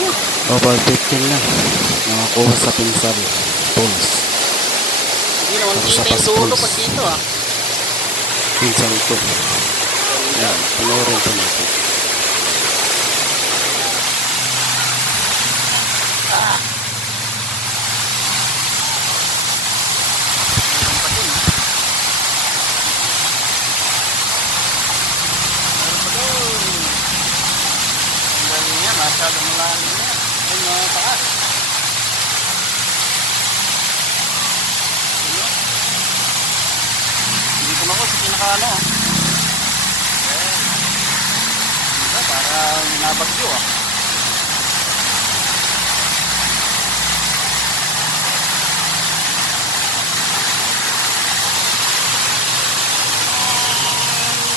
O, pag 15 lang. Nakakuha sa Pinsal Falls. Hindi naman Tapos sa kita yung Pass dulo Falls. pag dito ah. Pinsal to. Yan, panoorin po natin. Meron pa dun. Meron pa dun. Ang galing niya, masyadong malalim niya. Ayun mga taas. Ayun. Dito na ako sa pinaka-ano. Ayan. Diba, para nabagyo ah.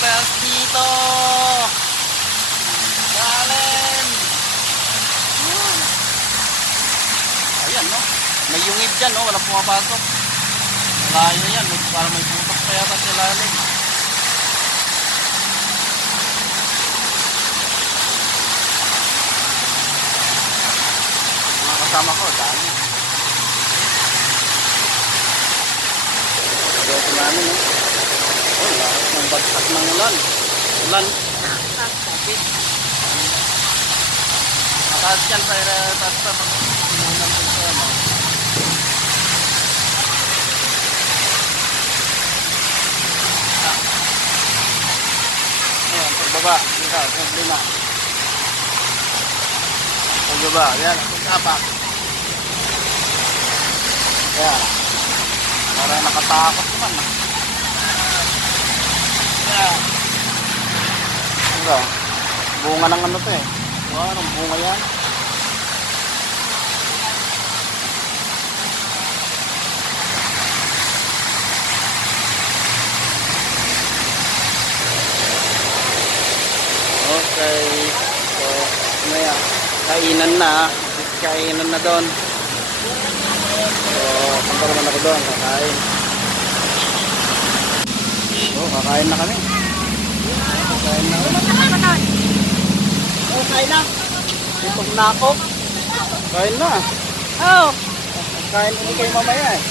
Best dito. Galing. Ayan no. May yungib dyan no. Walang pumapasok. Malayo yan. Para may putok pa yata sa lalim. Mga kasama ko. Dami. Ito namin no. Oh, lahat ng bagsak ng ulan. Ulan. Kapit. Mataas yan sa taas pa. Pag sinunan ko sa ano. Ayan, pagbaba. Dito, paglima. Pagbaba. Ayan, pag-apak. Ayan. Parang nakatakot naman ah. Yeah. Ano? Bunga ng ano to eh. Wow, anong bunga yan? Okay. So, ano yan? Kainan na. Kainan na doon. So, punta naman ako doon. Kakain. So, kakain na kami. Kain na. Oh, kain na. Gutom na ako. Kain na. Oh. Kain ulit kayo mamaya eh.